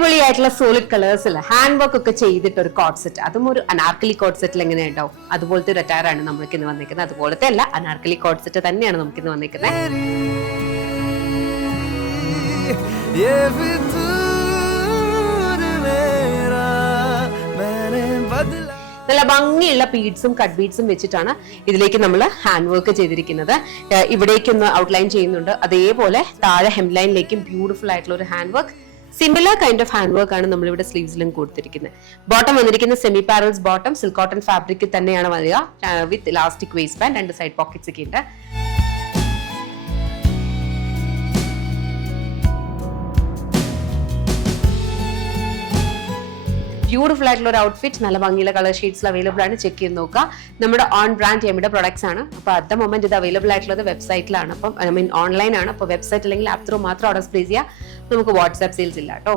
അടിപൊളിയായിട്ടുള്ള solid കളേഴ്സിൽ hand work ഒക്കെ ചെയ്തിട്ട് ഒരു കോട്ട് സെറ്റ്, അതും ഒരു അനാർക്കലി കോട്ട് സെറ്റിൽ എങ്ങനെ ഉണ്ടാവും അതുപോലത്തെ ഒരു അറ്റയർ ആണ് നമ്മൾക്ക് ഇന്ന് വന്നിരിക്കുന്നത്. അതുപോലത്തെ അല്ല, അനാർക്കലി കോട്ട് സെറ്റ് തന്നെയാണ് നമുക്ക് ഇന്ന് വന്നിരിക്കുന്നത്. നല്ല ഭംഗിയുള്ള ബീഡ്സും കട്ട് ബീഡ്സും വെച്ചിട്ടാണ് ഇതിലേക്ക് നമ്മൾ ഹാൻഡ് വർക്ക് ചെയ്തിരിക്കുന്നത്. ഇവിടേക്കൊന്ന് ഔട്ട്ലൈൻ ചെയ്യുന്നുണ്ട്, അതേപോലെ താഴെ ഹെംലൈനിലേക്കും ബ്യൂട്ടിഫുൾ ആയിട്ടുള്ള ഒരു hand work, similar kind of hand work ആണ് നമ്മളിവിടെ സ്ലീവ്സിലും കൊടുത്തിരിക്കുന്നത്. ബോട്ടം വന്നിരിക്കുന്ന semi parallels bottom, silk cotton fabric തന്നെയാണ് വരിക, with elastic waist band, 2 side pockets ഒക്കെ ഉണ്ട്. ബ്യൂട്ടിഫുൾ ആയിട്ടുള്ള ഒരു ഔട്ട്ഫിറ്റ്, നല്ല ഭംഗിയുള്ള കളർ ഷെയ്ഡ്സിൽ അവൈലബിൾ ആണ്. ചെക്ക് ചെയ്ത് നോക്കുക. നമ്മുടെ ഓൺ ബ്രാൻഡ് യെമിയുടെ പ്രൊഡക്ട്സ് ആണ്. അപ്പോൾ അറ്റ് ദ മൊമെന്റ് ഇത് അവൈലബിൾ ആയിട്ടുള്ളത് വെബ്സൈറ്റിലാണ്. അപ്പം ഓൺലൈൻ ആണ്. അപ്പോൾ വെബ്സൈറ്റ് അല്ലെങ്കിൽ ആപ്പ് ത്രൂ മാത്രം ഓർഡർ പ്ലേസ് ചെയ്യുക. നമുക്ക് വാട്സ്ആപ്പ് സെയിൽസ് ഇല്ല കേട്ടോ.